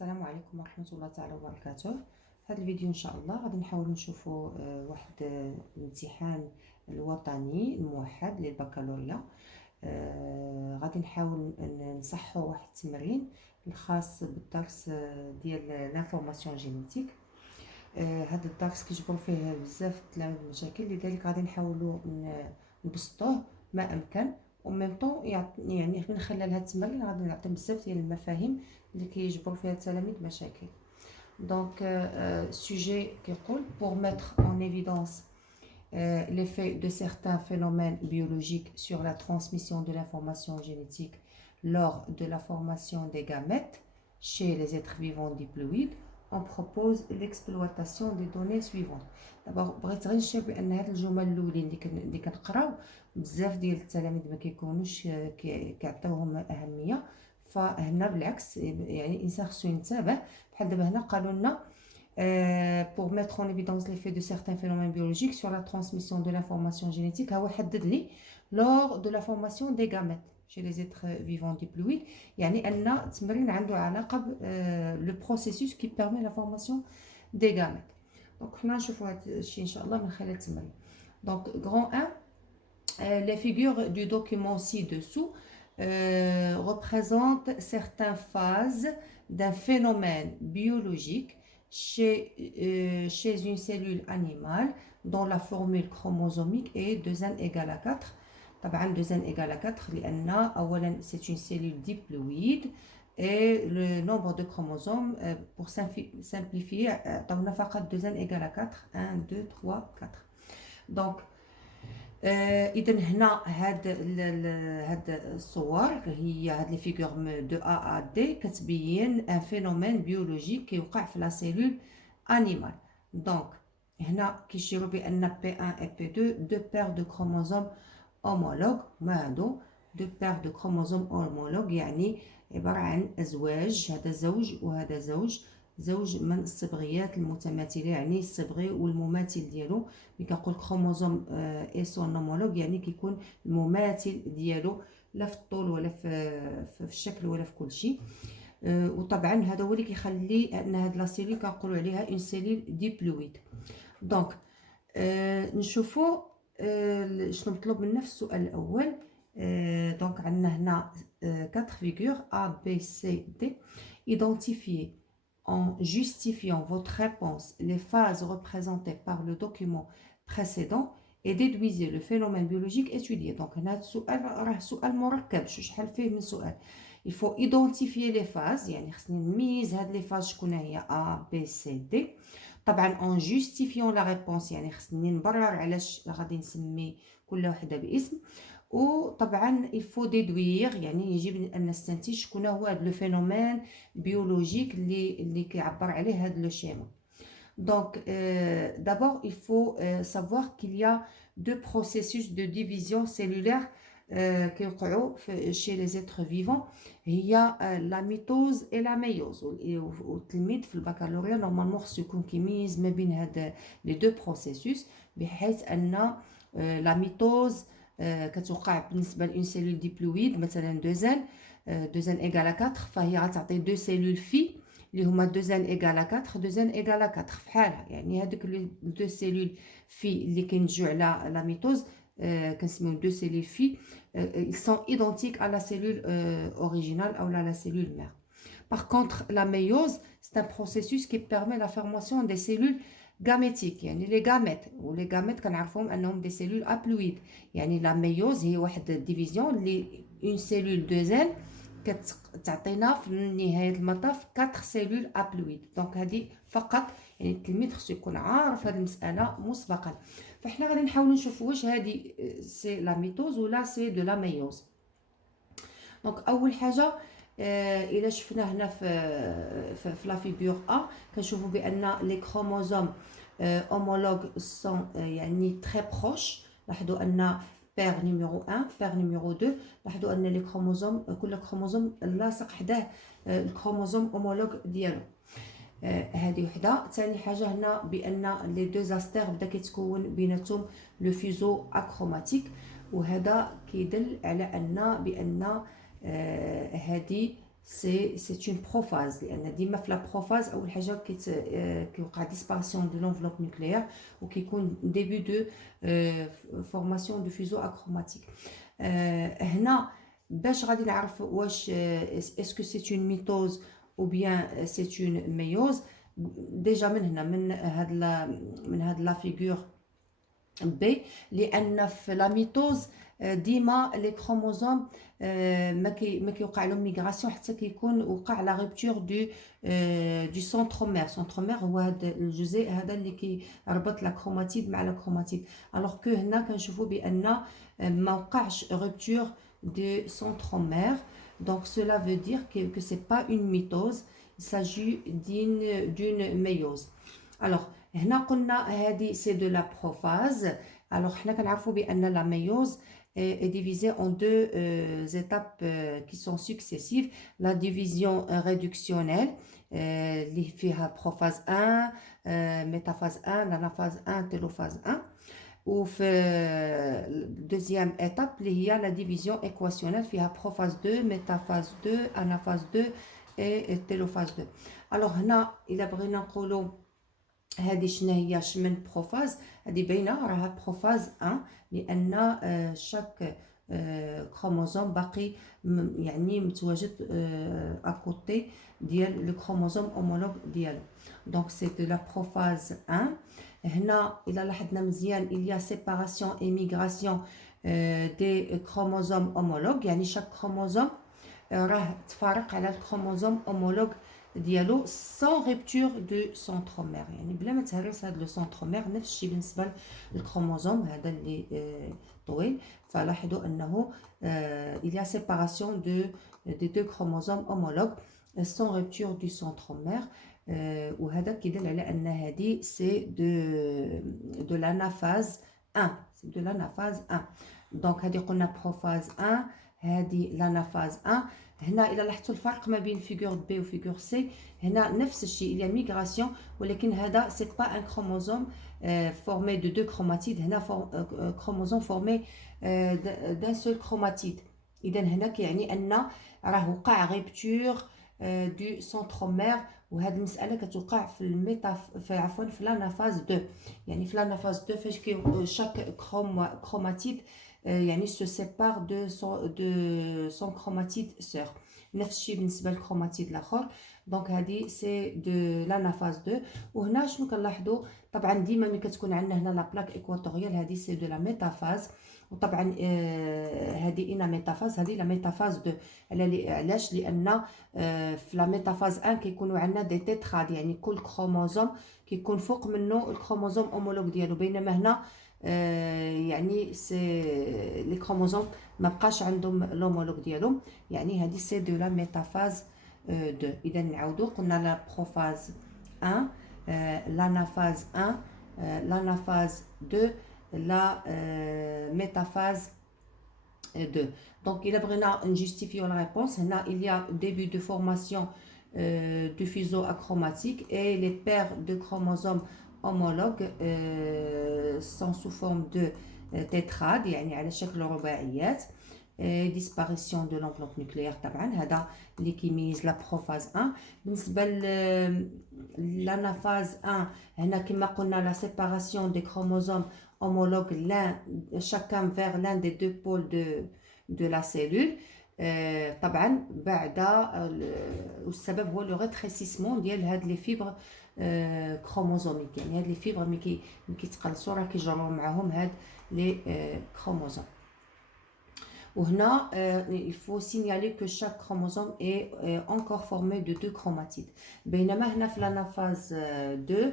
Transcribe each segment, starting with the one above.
السلام عليكم ورحمة الله تعالى وبركاته. في هذا الفيديو إن شاء الله غادي نحاولوا نشوفوا واحد الامتحان الوطني الموحد للبكالوريا. غادي نحاول نصحوا واحد التمرين الخاص بالدرس ديال لانفورماسيون جينيتيك. هذا الدرس كيجبروا فيه بزاف التلاميذ المشاكل، لذلك غادي نحاولوا نبسطوه ما امكن، وميم طون يعني من خلال هذا التمرين غادي نعطي بزاف ديال المفاهيم اللي كيجبروا فيها التلاميذ مشاكل. دونك sujet كيقول pour mettre en évidence l'effet de certains phénomènes biologiques sur la transmission de l'information génétique lors de la formation des gamètes chez les êtres vivants diploïdes, on propose l'exploitation des données suivantes. D'abord بغيت غير نشير بان هاد الجمل الاولين اللي كنقراو بزاف ديال التلاميذ ما كيكونوش كيعطيوهم اهميه، فهنا بالعكس يعني الانسان خصو ينتبه. بحال دابا هنا قالوا لنا pour mettre en évidence l'effet de certains phénomènes biologiques sur la transmission de l'information génétique. هو حدد لي lors de la formation des gamètes chez les êtres vivants diploïdes، يعني ان التمرين عنده علاقه le processus qui permet la formation des gamètes. دونك حنا نشوفوا هذا الشيء ان شاء الله من خلال التمرين. دونك grand 1 les figures du document ci-dessous représentent certaines phases d'un phénomène biologique chez une cellule animale dont la formule chromosomique est 2n égale à 4. طبعا 2n égale à 4 لأن أولا c'est une cellule diploïde et le nombre de chromosomes pour simplifier عطاونا فقط 2n égale à 4 1 2 3 4. donc اذا هنا هاد الصور هي هاد لي فيغور دو ا ا دي كتبين ان فينومين بيولوجيك كيوقع في لا سيلول انيمال. دونك هنا كيشيروا بان بي 1 و بي 2 دو بير دو كروموزوم اومولوج. ما هادو دو بير دو كروموزوم اومولوج يعني عباره عن ازواج، هذا زوج وهذا زوج من الصبغيات المتماثله، يعني الصبغي والمماثل ديالو. ملي كنقول كروموزوم اي سون هومولوج يعني كيكون المماثل ديالو لا في الطول ولا في الشكل ولا في كل شيء. وطبعا هذا هو اللي كيخلي ان هاد لا سيلول كنقولوا عليها اون سيلول ديبلويد. دونك نشوفوا شنو مطلوب منا في السؤال الاول. دونك عندنا هنا 4 فيغور A B C D. identifier en justifiant votre réponse les phases représentées par le document précédent et déduisez le phénomène biologique étudié. Donc هنا السؤال راه سؤال مركب، شحال فيه من سؤال. il faut identifier les phases، يعني خصني نميز هاد لي فاز شكون هي A B C D. طبعا en justifiant la réponse يعني خصني نبرر علاش غادي نسمي كل وحده باسم. وطبعا il faut déduire يعني يجب ان نستنتج شكون هو هذا لو فينومين بيولوجيك اللي كيعبر عليه هذا لو شيما. Donc d'abord il faut savoir qu'il y a deux processus de division cellulaire كيوقعوا chez les êtres vivants، هي la mitose et la méiose. والتلميذ في البكالوريا نورمالمون خصو يكون كيميز ما بين هاد لي دو بروسيسوس، بحيث ان la mitose كتوقع بالنسبه لون سيلول ديبلويد مثلا 2n égale à 4، فهي غتعطي دو سيلول في اللي هما 2n égale à 4 2n égale à 4 في حالها. يعني هذوك دو سيلول في اللي كينتجوا على لا ميتوز كنسميو دو سيلول في ils sont identiques à la cellule originale ou à la cellule mère. Par contre, la méiose, c'est un processus qui permet la formation des cellules gamétiques، يعني les gamètes. ولي gamètes كنعرفوهم انهم des cellules haploïdes. يعني la méiose هي واحد الديفيزيون اللي une cellule 2n كتعطينا في نهايه المطاف 4 cellules haploïdes. دونك هذه فقط يعني التلميذ خصو يكون عارف هذه المساله مسبقا. فاحنا غادي نحاولوا نشوفوا واش هذه سي لا ميتوز ولا سي دو لا ميوز. دونك اول حاجه الى شفنا هنا في لا فيغور ا كنشوفوا بان لي كروموزوم اومولوج سون يعني تري بروش. لاحظوا ان بير نيميرو 1 بير نيميرو 2، لاحظوا ان لي كروموزوم كل كروموزوم لاصق حداه الكروموزوم اومولوج ديالو. هذه وحده. ثاني حاجه هنا بان لي دو زاستير بدا كيتكون بيناتهم لو فيزو اكروماتيك، وهذا كيدل على ان بان هذه c'est une prophase. لأن ديما في لا بروفاز أول حاجة كيوقع disparition de l'enveloppe nucléaire وكيكون début de formation de fuseau achromatique. هنا باش غادي نعرف واش est-ce que c'est une mitose ou bien c'est une méiose. déjà من هنا من هاد لا فيغور B لأن في لا ميتوز ديما لي كروموزوم ما كيوقع لهم ميغراسيون حتى كيكون وقع لا رupture دو سنترومير. سنترومير هو هذا الجزيء هذا اللي كيربط لا كروماتيد مع لا كروماتيد. الوغ كو هنا كنشوفوا بان ما وقعش rupture de centromère. Donc cela veut dire que c'est pas une mitose, il s'agit d'une méiose. Alors هنا قلنا هذه c'est de la prophase. Alors حنا كنعرفوا بان la méiose est divisée en deux étapes qui sont successives. La division réductionnelle اللي فيها prophase 1 métaphase 1 l'anaphase 1 télophase 1. وفي deuxième étape اللي هي la division équationnelle فيها prophase 2 métaphase 2 anaphase 2 et télophase 2. alors هنا إلا بغينا نقولوا هذه شنو هي من بروفاز، هذه باينه راها بروفاز 1 لان شاك كروموزوم باقي يعني متواجد اكوتي ديال لو كروموزوم اومولوج ديالو. دونك سي دو لا بروفاز 1. هنا الا لاحظنا مزيان il y a séparation et migration des chromosomes homologues، يعني شاك كروموزوم راه تفارق على الكروموزوم اومولوج ديالو sans rupture de centromère، يعني بلا ما تهرس هذا لو سنترومير. نفس الشيء بالنسبه للكروموزوم هذا اللي طويل. فلاحظوا انه il y a séparation des deux chromosomes homologues sans rupture du centromère. وهذا كيدل على ان هذه سي de l'anaphase 1، c'est de l'anaphase 1. دونك هذه قلنا بروفاز 1، هذه l'anaphase 1. هنا إلا لاحظتوا الفرق ما بين فيغور بي وفيغور سي، هنا نفس الشيء il y a migration، ولكن هذا c'est pas un chromosome formé de deux chromatides. هنا chromosome formé d'un seul chromatide. إذا هنا كيعني أن راه وقع rupture du centromère. وهذه المسألة كتوقع في عفوا في l'anaphase 2. يعني في l'anaphase 2 فاش chaque chromatide يعني se sépare de son chromatide sœur. نفس الشيء بالنسبه للكروماتيد الاخر. دونك هذه سي دو لانافاز 2. وهنا شنو كنلاحظوا طبعا ديما ملي كتكون عندنا هنا لا بلاك ايكواتوريال هذه سي دو لا ميتافاز. وطبعا هذه انا ميتافاز، هذه لا ميتافاز 2. علاش؟ لان في لا ميتافاز 1 كيكونوا عندنا دي تيتراد، يعني كل كروموزوم كيكون فوق منه الكروموزوم اومولوج ديالو، بينما هنا يعني سي لي كروموزوم ما بقاش عندهم لومولوج ديالهم. يعني هذه سي دو لا ميتافاز 2. اذا نعاودوا قلنا لا بروفاز 1 l'anaphase 1 l'anaphase 2 la métaphase 2. Donc il a vraiment justifié la réponse. Là, il y a début de formation du fuseau achromatique et les paires de chromosomes homologues sont sous forme de tétrade، يعني على شكل رباعيات. disparition de l'enveloppe nucléaire طبعا هذا اللي كيميز لا بروفاز 1. بالنسبه لانافاز 1 هنا كما قلنا لا séparation des chromosomes homologues l'un chacun vers l'un des deux pôles de la cellule. طبعا بعد والسبب هو لو ريتريسيسمون ديال هاد لي فيبر كروموزوميك، يعني هاد لي فيبر ملي كيتقلصوا راه كيجروا معاهم هاد لي كروموزوم. وهنا il faut signaler que chaque chromosome est encore formé de deux chromatides. بينما هنا في l'anaphase 2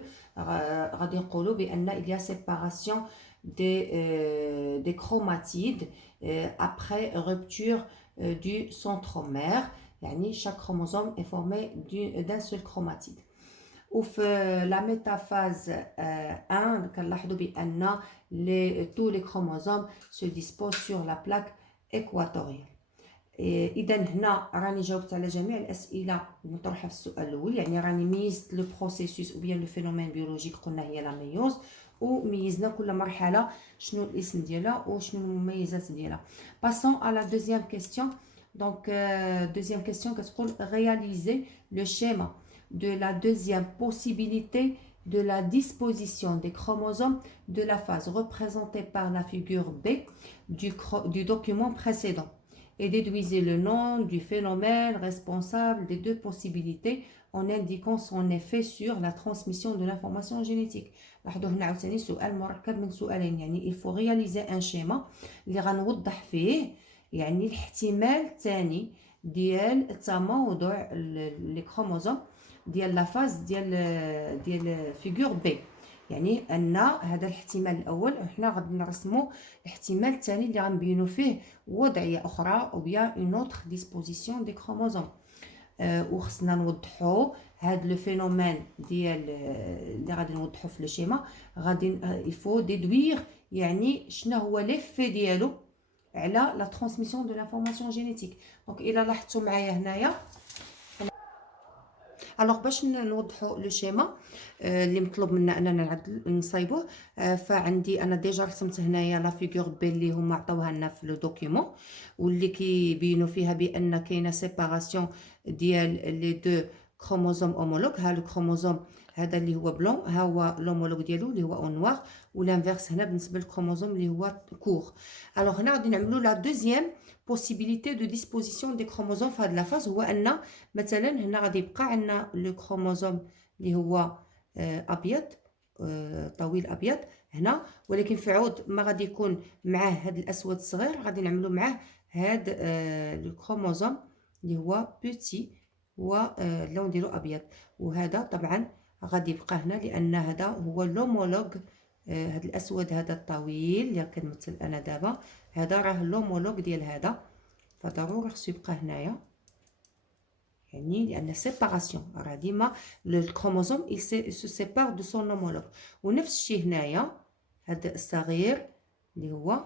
غادي نقولوا بان il y a séparation des chromatides après rupture du centromère، يعني chaque chromosome est formé d'un seul chromatide. وفي لا ميتافاز 1 كنلاحظوا بان tous les chromosomes se disposent sur la plaque équatoriale. اذا هنا راني جاوبت على جميع الاسئله المطروحه في السؤال الاول، يعني راني ميزت لو بروسيسوس او بيان لو فينومين بيولوجيك قلنا هي لا ميوز، وميزنا كل مرحله شنو الاسم ديالها وشنو المميزات ديالها. باسون على دوزيام كيستيون. Donc, deuxième question, qu'est-ce qu'on réaliser le schéma de la deuxième possibilité de la disposition des chromosomes de la phase représentée par la figure B du document précédent et déduisez le nom du phénomène responsable des deux possibilités en indiquant son effet sur la transmission de l'information génétique. لاحظوا هنا عاوتاني سؤال مركب من سؤالين يعني il faut réaliser un schéma اللي غنوضح فيه يعني الاحتمال الثاني ديال تموضع لي كروموزوم ديال لا فاز ديال فيغور بي يعني ان هذا الاحتمال الاول حنا غادي نرسمو الاحتمال الثاني اللي غنبينو فيه وضعيه اخرى او بيان اون اوتر ديسبوزيسيون دي كروموزوم وخصنا نوضحو هاد لو فينومين ديال اللي غادي نوضحو في لو شيما غادي يفو ديدوير يعني شنو هو ليفي ديالو على لا ترانسميسيون دو لانفورماسيون جينيتيك. دونك الا لاحظتوا معايا هنايا الوغ باش نوضحوا لو شيما اللي مطلوب منا اننا نصايبوه فعندي انا ديجا رسمت هنايا لا فيغور بي اللي هما عطاوها لنا في لو دوكيومون واللي كيبينوا فيها بان كاينه سيباراسيون ديال لي دو كروموزوم اومولوج. ها لو كروموزوم هذا اللي هو بلون ها هو لومولوج ديالو اللي هو اون نوار والانفيرس هنا بالنسبه للكروموزوم اللي هو كور. الوغ هنا غادي نعملوا لا دوزيام possibilité de disposition des chromosomes في هاد لا فاز هو ان مثلا هنا غادي يبقى عندنا لو كروموزوم اللي هو ابيض طويل ابيض هنا ولكن في عوض ما غادي يكون معاه هاد الاسود الصغير غادي نعملوا معاه هاد لو كروموزوم اللي هو بوتي واللون ديالو ابيض وهذا طبعا غادي يبقى هنا لان هذا هو لومولوج هاد الاسود هذا الطويل اللي كنمثل انا دابا هذا راه لومولوج ديال هذا فضروري خصو يبقى هنايا يعني لان سيباراسيون راه ديما الكروموزوم سو سيبار دو سون لومولوج ونفس الشيء هنايا هذا الصغير اللي هو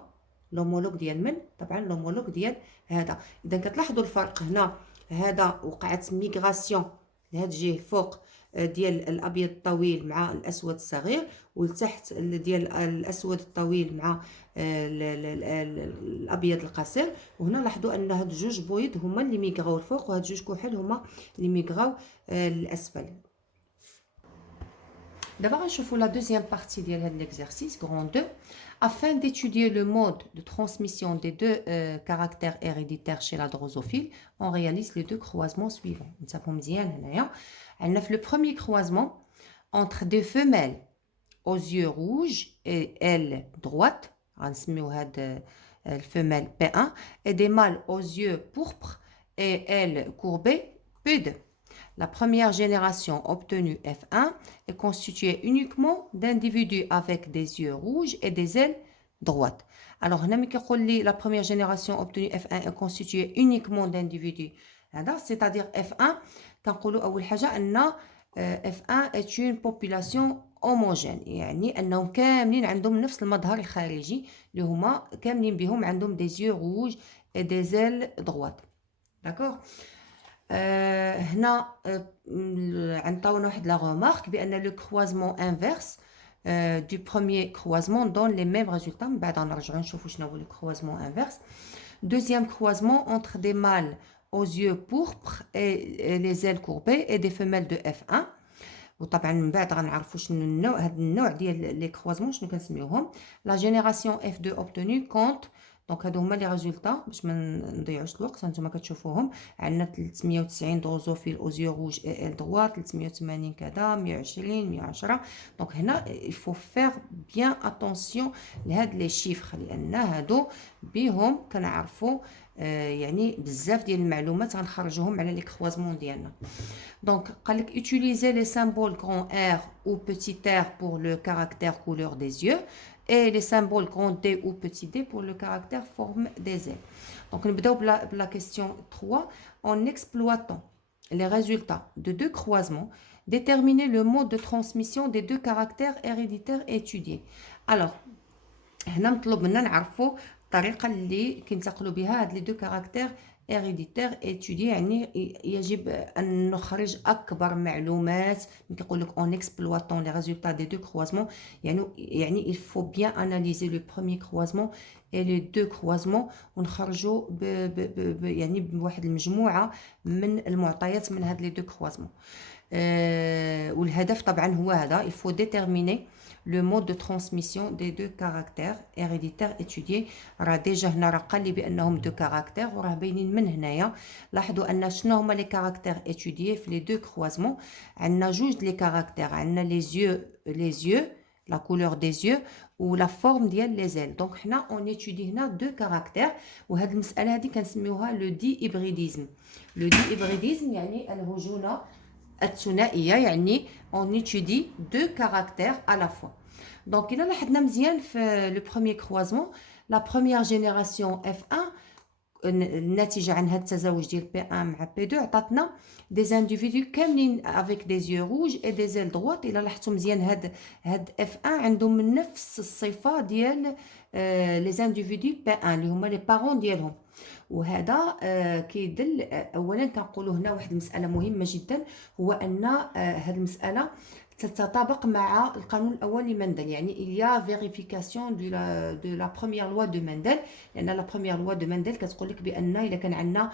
لومولوج ديال من طبعا لومولوج ديال هذا. اذا كتلاحظوا الفرق هنا هذا وقعت ميغراسيون لهاد الجهه فوق ديال الابيض الطويل مع الاسود الصغير والتحت ديال الاسود الطويل مع الابيض القصير وهنا لاحظوا ان هاد جوج بويض هما اللي ميغراو الفوق وهاد جوج كحل هما اللي ميغراو الاسفل. دابا غنشوفوا لا دوزيام بارتي ديال هاد ليكزercice grand 2 afin d'étudier le mode de transmission des deux caractères héréditaires chez la drosophile on réalise les deux croisements suivants. نتفهموا مزيان هنايا عندنا في le premier croisement entre des femelles aux yeux rouges et ailes droites غنسميو هاد الفيميل P1 et des mâles aux yeux pourpres et ailes courbées P2. La première génération obtenue F1 est constituée uniquement d'individus avec des yeux rouges et des ailes droites. Alors, la première génération obtenue F1 est constituée uniquement d'individus. C'est-à-dire F1, quand F1 est une population homogène. يعني أنهم كاملين عندهم نفس المظهر الخارجي اللي هما كاملين بهم عندهم des yeux rouges et des ailes droites. D'accord? هنا عطاونا واحد لا remarque بأن le croisement inverse du premier croisement donne les mêmes résultats. من بعد غنرجعو نشوفو شنو هو le croisement inverse. Deuxième croisement entre des mâles aux yeux pourpres et les ailes courbées et des femelles de F1. وطبعا من بعد غنعرفوا شنو النوع هاد النوع ديال لي كروازمون شنو كنسميوهم. لا جينيراسيون F2 obtenue compte دونك هادو هما لي ريزولطا باش ما نضيعوش الوقت. هانتوما كتشوفوهم عندنا 390 دروزوفيل او زيو روج اي ال droit 380 كذا 120 110. دونك هنا يفو فير بيان اتونسيون لهاد لي شيفر لان هادو بهم كنعرفوا يعني بزاف ديال المعلومات غنخرجوهم على لي كروازمون ديالنا. Donc, utiliser les symboles grand R ou petit r pour le caractère couleur des yeux et les symboles grand D ou petit d pour le caractère forme des ailes. Donc, nous allons la question 3. En exploitant les résultats de deux croisements, déterminer le mode de transmission des deux caractères héréditaires étudiés. Alors, هنا مطلوب منا نعرفوا الطريقه اللي كينتقلوا بها هاد لي دو كاركتير héréditaire étudié يعني يجب أن نخرج أكبر معلومات. كيقول لك en exploitant les résultats des deux croisements يعني il faut bien analyser le premier croisement et les deux croisements ونخرجوا يعني بواحد المجموعة من المعطيات من هاد les deux croisements. والهدف طبعا هو هذا il faut déterminer le mode de transmission des deux caractères héréditaires étudiés. راه ديجا هنا راه قال لي بانهم دو كاركتير وراه باينين من هنايا. لاحظوا ان شنو هما لي كاركتير étudiés في لي دو كروازمون. عندنا جوج لي كاركتير، عندنا لي yeux la couleur des yeux و la forme ديال لي زيل. دونك حنا اون étudie هنا دو كاركتير، وهاد المساله هذه كنسميوها لو دي هيبريديزم. لو دي هيبريديزم يعني الهجونه الثنائيه، يعني on étudie deux caractères à la fois. Donc إلا لاحظنا مزيان في le premier croisement la première génération F1 الناتجة عن هذا التزاوج ديال P1 مع P2 عطاتنا des individus كاملين avec des yeux rouges et des ailes droites. إلا لاحظتوا مزيان هاد F1 عندهم نفس الصفة ديال les individus P1 اللي هما les parents ديالهم. وهذا كيدل اولا كنقولوا هنا واحد المساله مهمه جدا، هو ان هذه المساله تتطابق مع القانون الاول لمندل. يعني il y a vérification de la première loi de Mendel، لان la première loi de Mendel كتقول لك بان الا كان عندنا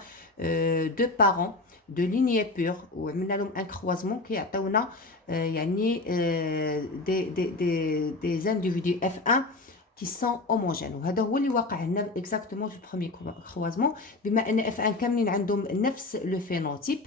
دو بارون دو لينيي بور وعملنا لهم ان كروازمون كيعطيونا يعني des individus F1 qui sont homogènes. وهذا هو اللي واقع هنا exactement في البروميير كروازمون، بما ان F1 كاملين عندهم نفس لو فينوتيب،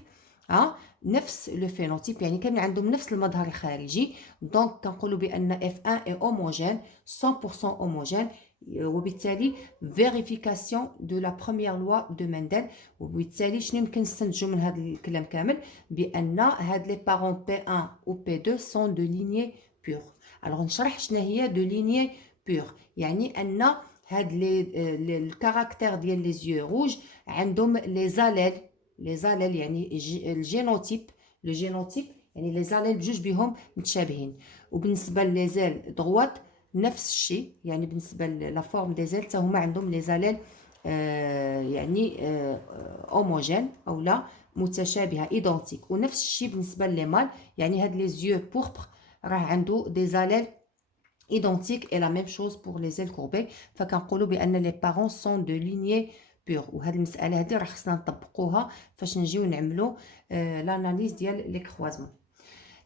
نفس لو فينوتيب يعني كاملين عندهم نفس المظهر الخارجي. دونك كنقولوا بان F1 est homogène 100% homogène، وبالتالي vérification de la première loi de Mendel. وبالتالي شنو يمكن نستنتجوا من هذا الكلام كامل؟ بان هاد لي بارون P1 و P2 sont de lignée pure. alors نشرح شنو هي de lignée pure. يعني ان هاد لي الكاركتير ديال لي زيو روج عندهم لي زاليل يعني الجينوتيب لو جينوتيب يعني لي زاليل بجوج بهم متشابهين. وبالنسبه لي زيل دغوات نفس الشيء، يعني بالنسبه لا فورم دي زيل حتى هما عندهم لي زاليل يعني هوموجين او لا متشابهه ايدونتيك. ونفس الشيء بالنسبه لي مال، يعني هاد لي زيو بوربر راه عنده دي زاليل identique et la même chose pour les ailes courbées. فكنقولوا بان les parents sont de lignée pure. وهاد المساله هذه راه خصنا نطبقوها فاش نجيو نعملوا لاناليز ديال لي كروازمون.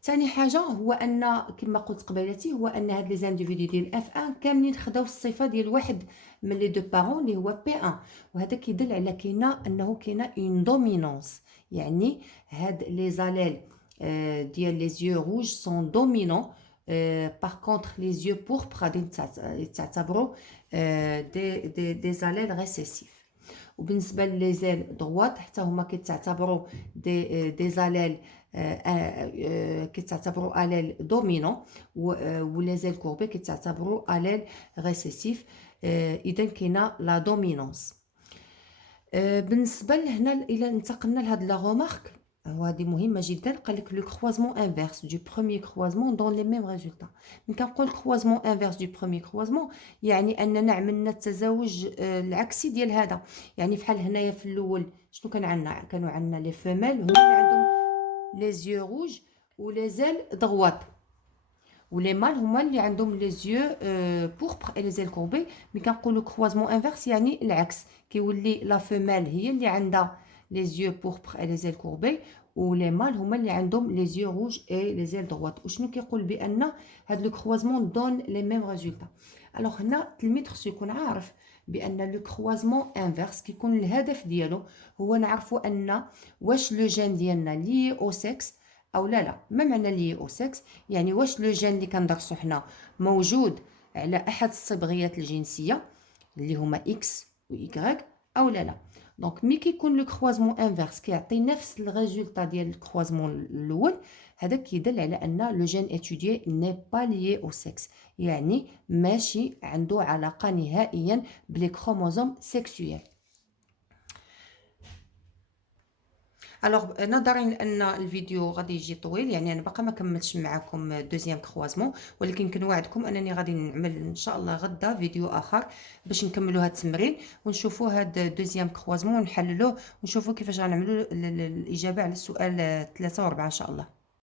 ثاني حاجه هو ان كما قلت قبيلتي هو ان هاد لي زانديفيدي ديال اف 1 كاملين خداو الصفه ديال واحد من لي دو بارون اللي هو بي 1. وهذا كيدل على انه كاينه اون دومينونس، يعني هاد لي زاليل ديال لي زيو روج سون دومينون. par contre les yeux pourpres غادي تعتبروا des allèles récessifs. وبالنسبه لي زيل droite حتى هما كيتعتبروا des allèles كيتعتبروا allèles dominants، ولي زيل كوربي كيتعتبروا allèles récessifs. اذا كاينه لا دومينونس. بالنسبه لهنا الى انتقلنا لهاد لا غومارك وهذه مهمه جدا. قال لك لو كروازمون انفيرس دو بروميير كروازمون دون لي ميم ريزولطا. ملي كنقول كروازمون انفيرس دو بروميير كروازمون يعني اننا عملنا التزاوج العكسي ديال هذا. يعني بحال هنايا في الاول شنو كانوا عندنا لي فيميل هما اللي عندهم لي زيو روج ولي زيل دغوات، ولي مال هما اللي عندهم لي زيو بوربر اي لي زيل كوربي. ملي كنقولوا كروازمون انفيرس يعني العكس، كيولي لا فيميل هي اللي عندها les yeux pourpres et les ailes courbées، ولي مال هما اللي عندهم les yeux rouges et les ailes droites. وشنو كيقول بان هاد لو كروازمون دون لي ميم ريزولطا. الوغ هنا التلميذ خصو يكون عارف بان لو كروازمون انفيرس كيكون الهدف ديالو هو نعرفوا ان واش لو جين ديالنا لي او سكس او لا. ما معنى لي او سكس؟ يعني واش لو جين اللي كندرسو حنا موجود على احد الصبغيات الجنسيه اللي هما اكس و ايكغيك او لا. دونك ملي كيكون لو كروازمون انفيرس كيعطي نفس الريزولطا ديال الكروازمون الاول، هذا كيدل على ان لو جين اتوديي ني با ليي او سكس، يعني ماشي عنده علاقه نهائيا بلي كروموزوم سيكسويل. الوغ نظرًا لأن الفيديو غادي يجي طويل، يعني أنا باقا ما كمّلتش معاكم دوزيام كروازمون، ولكن كنوعدكم أنني غادي نعمل إن شاء الله غدا فيديو آخر باش نكمّلوا هاد التمرين، ونشوفوا هاد دوزيام كروازمون ونحلّلوه ونشوفوا كيفاش غنعملوا الإجابة على السؤال 3 و4 إن شاء الله.